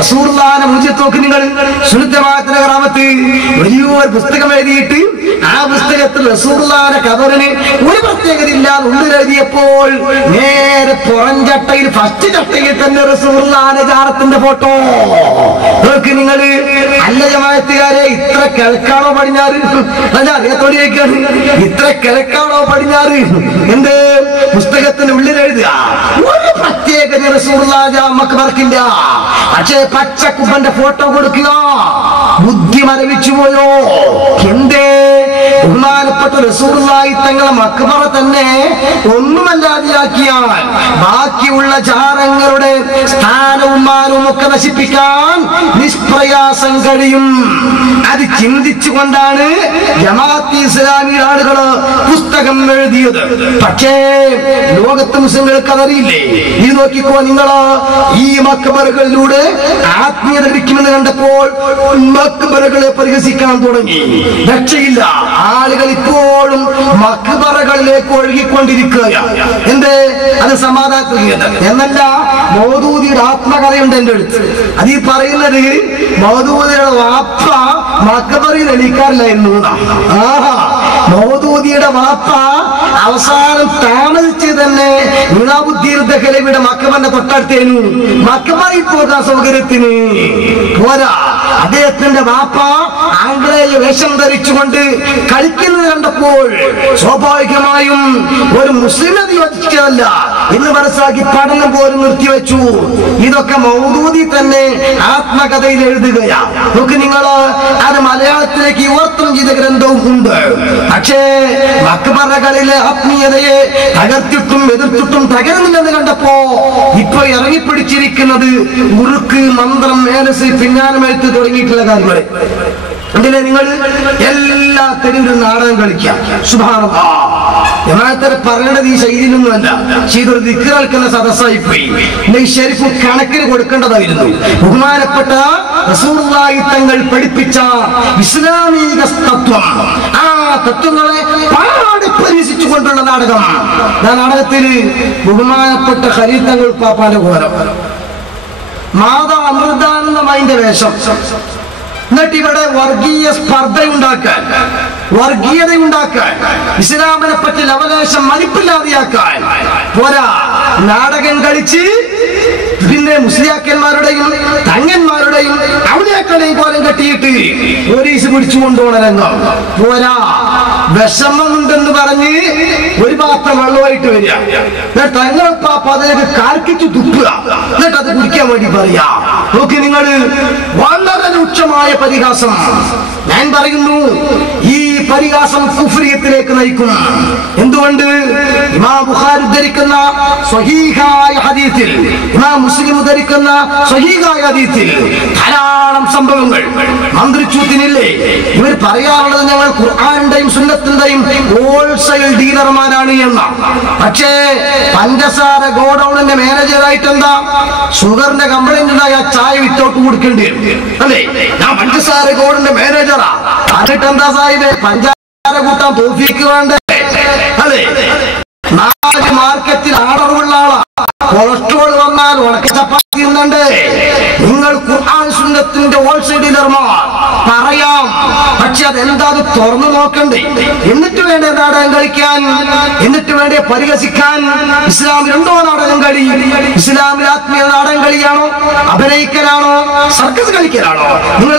റസൂലുള്ളാഹിനെ മുഞ്ചത്ത് നോക്കി നിങ്ങൾ. സുന്നത്ത് ജമാഅത്തിന്റെ ഗ്രാമത്ത് വലിയൊരു പുസ്തകം എഴുതിയിട്ട് ആ പുസ്തകത്തിൽ റസൂലുള്ളാഹിന്റെ ഖബറിന് ഒരു പ്രത്യേകത ഇല്ലാതെ ഉള്ളിൽ എഴുതിയപ്പോൾ നേരെ പുറംചട്ടയിൽ ഫസ്റ്റ് ചട്ടയിൽ തന്നെ റസൂലുള്ളാഹിന്റെ ജാറത്തിന്റെ ഫോട്ടോ നോക്കി നിങ്ങൾ. അല്ല ജമാഅത്തുകാരെ, ഇത്ര കിഴക്കാണോ പടിഞ്ഞാറ്? അല്ല അറിയാത്തോടെയൊക്കെയാണ്. ഇത്ര കിഴക്കാണോ പടിഞ്ഞാറ് എന്ത് പുസ്തകത്തിന് ഉള്ളിൽ എഴുതുക? ഒരു പ്രത്യേകത റസൂലുള്ളാഹിന്റെ മഖബർക്കില്ല. പക്ഷേ പച്ചക്കുപ്പന്റെ ഫോട്ടോ കൊടുക്കുക. ബുദ്ധി മരവിച്ചു പോയോ? എന്തേ? ബഹുമാനപ്പെട്ട റസൂലുള്ളാഹി തങ്ങളെ മഖബറ തന്നെ ഒന്നുമല്ലാതെയാക്കിയാൽ ബാക്കിയുള്ള ജാറങ്ങളുടെ സ്ഥാനവും മാനവും ഒക്കെ നശിപ്പിക്കാൻ നിഷ്പ്രയാസം കഴിയും. അത് ചിന്തിച്ചുകൊണ്ടാണ് ജമാഅത്തെ ഇസ്ലാമി ആളുകള് പുസ്തകം എഴുതിയത്. പക്ഷേ ലോകത്ത് മുസ്ലിങ്ങൾക്ക് അതറിയില്ലേ? ഇത് നോക്കിക്കോ നിങ്ങള്. ഈ മഖബറുകളിലൂടെ ആത്മീയത ലഭിക്കുമെന്ന് കണ്ടപ്പോൾ മഖബറുകളെ പരിഹസിക്കാൻ തുടങ്ങി. രക്ഷയില്ല. ആളുകൾ ഇപ്പോഴും മഖബറകളിലേക്ക് ഒഴുകിക്കൊണ്ടിരിക്കുകയാണ്. എന്തേ? അത് സമാധാനത്തില്ല എന്നല്ല. മൗദൂദിയുടെ ആത്മകഥയുണ്ട് എന്റെ അടുത്ത്. അത് ഈ പറയുന്നത് മൗദൂദിയുടെ വാപ്പ മഖബറിൽ എണീക്കാറില്ലായിരുന്നു. മൗദൂദിയുടെ വാപ്പ അവസാനം താമസിച്ച് തന്നെ നിസാമുദ്ദീൻ ദഹ്ലവിയുടെ മഖബറിന്റെ തൊട്ടടുത്തേനു. മഖബറിൽ പോകാൻ സൗകര്യത്തിന് പോരാ. അദ്ദേഹത്തിന്റെ വാപ്പ ആംഗ്ലേയ വേഷം ധരിച്ചുകൊണ്ട് കളിക്കുന്നത് കണ്ടപ്പോൾ സ്വാഭാവികമായും ഒരു മുസ്ലിമിനെ യോജിച്ചതല്ല എന്ന് മനസ്സിലാക്കി പഠനം പോലും നിർത്തിവെച്ചു. ഇതൊക്കെ മൗദൂദി തന്നെ ആത്മകഥയിൽ എഴുതുകയാ. നോക്ക് നിങ്ങള്. അത് മലയാളത്തിലേക്ക് വിവർത്തനം ചെയ്ത ഗ്രന്ഥവും ഉണ്ട്. പക്ഷേ മഖബറകളിലെ ആത്മീയതയെ തകർത്തിട്ടും എതിർത്തിട്ടും തകരുന്നില്ലെന്ന് കണ്ടപ്പോ ഇപ്പൊ ഇറങ്ങിപ്പിടിച്ചിരിക്കുന്നത് ഉറുക്ക്, മന്ത്രം, മേലസ്, പിന്നാനമെഴുത്ത് തുടങ്ങിയിട്ടുള്ള കാര്യങ്ങള്. അതിലെ നിങ്ങൾ എല്ലാ തെരുവിലും നാടകം കളിക്കാം. സുബ്ഹാനല്ലാഹ്. പറയേണ്ടത് ഈ ശൈലിയിലൊന്നുമല്ല. ഇതൊരു ദിക്ർ കേൾക്കുന്ന സദസ്സായി പോയി. ശരിക്കും കണക്കിന് കൊടുക്കേണ്ടതായിരുന്നു. ബഹുമാനപ്പെട്ട റസൂലുള്ളാഹി തങ്ങൾ പഠിപ്പിച്ച ഇസ്ലാമിക തത്വം, ആ തത്വങ്ങളെ പാടി പരിഹസിച്ചുകൊണ്ടുള്ള നാടകം. ആ നാടകത്തിൽ ബഹുമാനപ്പെട്ട ഖലീൽ തങ്ങൾ പാപ്പാന്റെ ഘോരം, മാതാ അമൃതാനന്ദമയിന്റെ വേഷം, എന്നിട്ട് ഇവിടെ വർഗീയ സ്പർദ്ധയുണ്ടാക്കാൻ, വർഗീയതയുണ്ടാക്കാൻ, ഇസ്ലാമിനെ പറ്റി ലവലേശം മതിപ്പില്ലാതെയാക്കാൻ പോരാ, നാടകം കളിച്ച് പിന്നെ മുസ്ലിയാക്കന്മാരുടെയും തങ്ങന്മാരുടെയും ഔലിയാക്കളെയും കോലം കെട്ടിയിട്ട് പോലീസ് പിടിച്ചു കൊണ്ടുപോണ രംഗം പോരാ. വിഷമമുണ്ടെന്ന് പറഞ്ഞ് ഒരു പാത്രം വെള്ളമായിട്ട് വരിക, എന്നിട്ട് തങ്ങളപ്പാപ്പ അതിലേക്ക് കാർക്കിച്ചു തുപ്പുക, എന്നിട്ട് അത് കുടിക്കാൻ വേണ്ടി പറയാ. നോക്കി നിങ്ങള്. വളരെ രൂക്ഷമായ പരിഹാസം. ഞാൻ പറയുന്നു, ഈ പരിഹാസം കുഫ്രിയത്തിലേക്ക് നയിക്കും. എന്തുകൊണ്ട്? ഇമാം ബുഖാരി ഉദ്ധരിക്കുന്ന സ്വഹീഹായ ഹദീസിൽ, ഇമാം മുസ്ലിം ഉദ്ധരിക്കുന്ന സ്വഹീഹായ ഹദീസിൽ ധാരാളം സംഭവങ്ങൾ മന്ത്രിച്ചൂത്തിനില്ലേ. ഇവർ പറയാറുള്ളത് ഞങ്ങൾ ഖുർആന്റെയും സുന്നത്തിന്റെയും ഹോൾസെയിൽ ഡീലർമാരാണ് എന്ന. പക്ഷേ പഞ്ചസാര ഗോഡൌണിന്റെ മാനേജറായിട്ട് എന്താ? ഷുഗറിന്റെ കംപ്ലൈന്റ് ഉണ്ടായ ചായ വിറ്റോട്ട് കൊടുക്കേണ്ടി വരും അല്ലേ? ഞാൻ പഞ്ചസാര ഗോഡിന്റെ മാനേജറാ. എന്നിട്ട് എന്താ സാഹിബേ, പഞ്ചസാര കൂട്ടാൻ തോഫീക്ക് വേണ്ടേ അല്ലേ? നാല് മാർക്കറ്റിൽ ആർഡറുള്ള ആളാ. കൊളസ്ട്രോൾ വന്നാൽ ഉണക്ക ചപ്പാത്തി തിന്നണ്ടേ? നിങ്ങൾ ഖുർആൻ സുന്നത്തിന്റെ ഹോൾസെയിൽ ഡീലർമാർ പറയാം. പക്ഷെ അതെന്താ, അത് തുറന്നു നോക്കണ്ടേ? എന്നിട്ട് വേണ്ടേ നാടകം കളിക്കാൻ? എന്നിട്ട് വേണ്ടേ പരിഹസിക്കാൻ? ഇസ്ലാമിലുണ്ടോ നാടകം കളി? ഇസ്ലാമിൽ ആത്മീയ നാടകം കളിയാണോ? അഭിനയിക്കലാണോ? സർക്കസ് കളിക്കലാണോ? നിങ്ങൾ